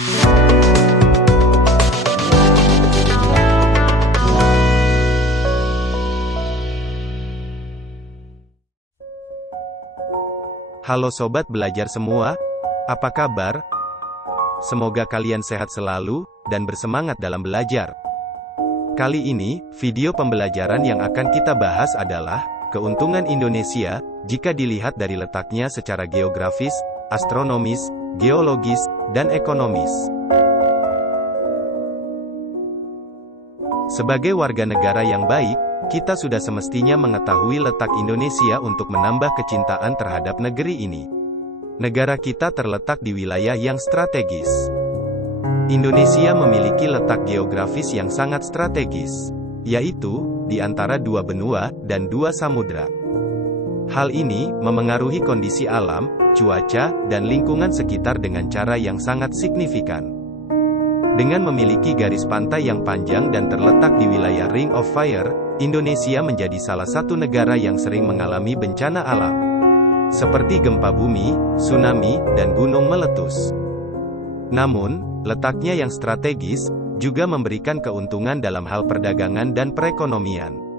Halo sobat belajar semua, apa kabar? Semoga kalian sehat selalu, dan bersemangat dalam belajar. Kali ini, video pembelajaran yang akan kita bahas adalah keuntungan Indonesia, jika dilihat dari letaknya secara geografis, astronomis, geologis, dan ekonomis. Sebagai warga negara yang baik, kita sudah semestinya mengetahui letak Indonesia untuk menambah kecintaan terhadap negeri ini. Negara kita terletak di wilayah yang strategis. Indonesia memiliki letak geografis yang sangat strategis, yaitu di antara dua benua dan dua samudra. Hal ini memengaruhi kondisi alam, cuaca, dan lingkungan sekitar dengan cara yang sangat signifikan. Dengan memiliki garis pantai yang panjang dan terletak di wilayah Ring of Fire, Indonesia menjadi salah satu negara yang sering mengalami bencana alam, seperti gempa bumi, tsunami, dan gunung meletus. Namun, letaknya yang strategis, juga memberikan keuntungan dalam hal perdagangan dan perekonomian.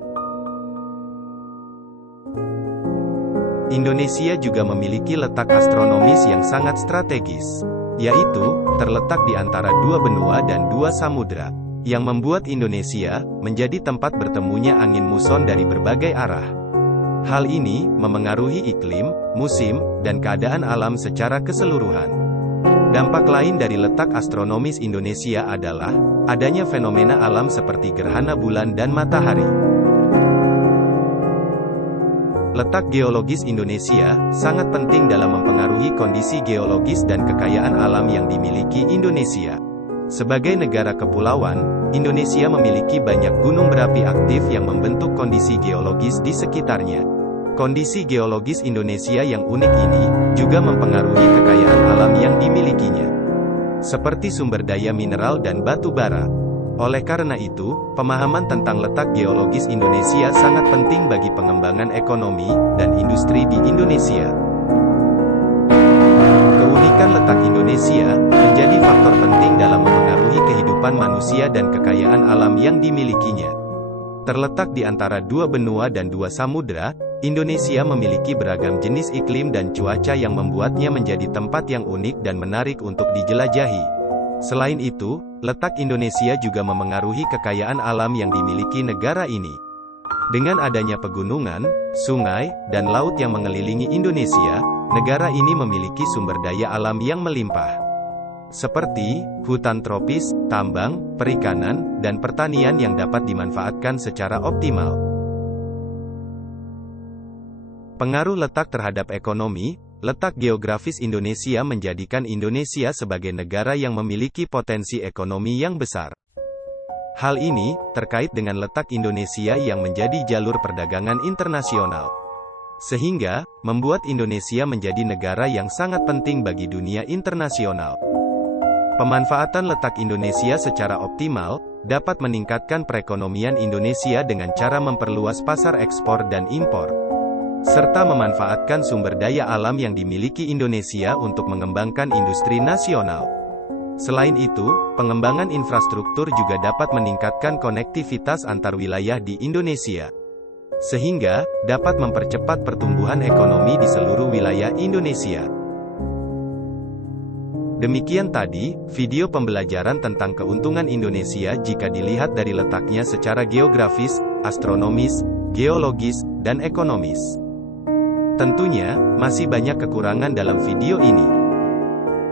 Indonesia juga memiliki letak astronomis yang sangat strategis, yaitu, terletak di antara dua benua dan dua samudra, yang membuat Indonesia menjadi tempat bertemunya angin muson dari berbagai arah. Hal ini memengaruhi iklim, musim, dan keadaan alam secara keseluruhan. Dampak lain dari letak astronomis Indonesia adalah adanya fenomena alam seperti gerhana bulan dan matahari. Letak geologis Indonesia sangat penting dalam mempengaruhi kondisi geologis dan kekayaan alam yang dimiliki Indonesia. Sebagai negara kepulauan, Indonesia memiliki banyak gunung berapi aktif yang membentuk kondisi geologis di sekitarnya. Kondisi geologis Indonesia yang unik ini juga mempengaruhi kekayaan alam yang dimilikinya, seperti sumber daya mineral dan batu bara. Oleh karena itu, pemahaman tentang letak geologis Indonesia sangat penting bagi pengembangan ekonomi dan industri di Indonesia. Keunikan letak Indonesia menjadi faktor penting dalam memengaruhi kehidupan manusia dan kekayaan alam yang dimilikinya. Terletak di antara dua benua dan dua samudra, Indonesia memiliki beragam jenis iklim dan cuaca yang membuatnya menjadi tempat yang unik dan menarik untuk dijelajahi. Selain itu, letak Indonesia juga memengaruhi kekayaan alam yang dimiliki negara ini. Dengan adanya pegunungan, sungai, dan laut yang mengelilingi Indonesia, negara ini memiliki sumber daya alam yang melimpah, seperti hutan tropis, tambang, perikanan, dan pertanian yang dapat dimanfaatkan secara optimal. Pengaruh letak terhadap ekonomi. Letak geografis Indonesia menjadikan Indonesia sebagai negara yang memiliki potensi ekonomi yang besar. Hal ini terkait dengan letak Indonesia yang menjadi jalur perdagangan internasional, sehingga membuat Indonesia menjadi negara yang sangat penting bagi dunia internasional. Pemanfaatan letak Indonesia secara optimal dapat meningkatkan perekonomian Indonesia dengan cara memperluas pasar ekspor dan impor, serta memanfaatkan sumber daya alam yang dimiliki Indonesia untuk mengembangkan industri nasional. Selain itu, pengembangan infrastruktur juga dapat meningkatkan konektivitas antar wilayah di Indonesia, sehingga dapat mempercepat pertumbuhan ekonomi di seluruh wilayah Indonesia. Demikian tadi, video pembelajaran tentang keuntungan Indonesia jika dilihat dari letaknya secara geografis, astronomis, geologis, dan ekonomis. Tentunya, masih banyak kekurangan dalam video ini.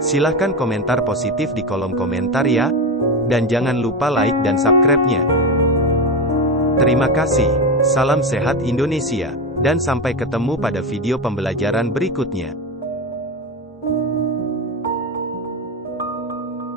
Silahkan komentar positif di kolom komentar ya. Dan jangan lupa like dan subscribe-nya. Terima kasih. Salam sehat Indonesia. Dan sampai ketemu pada video pembelajaran berikutnya.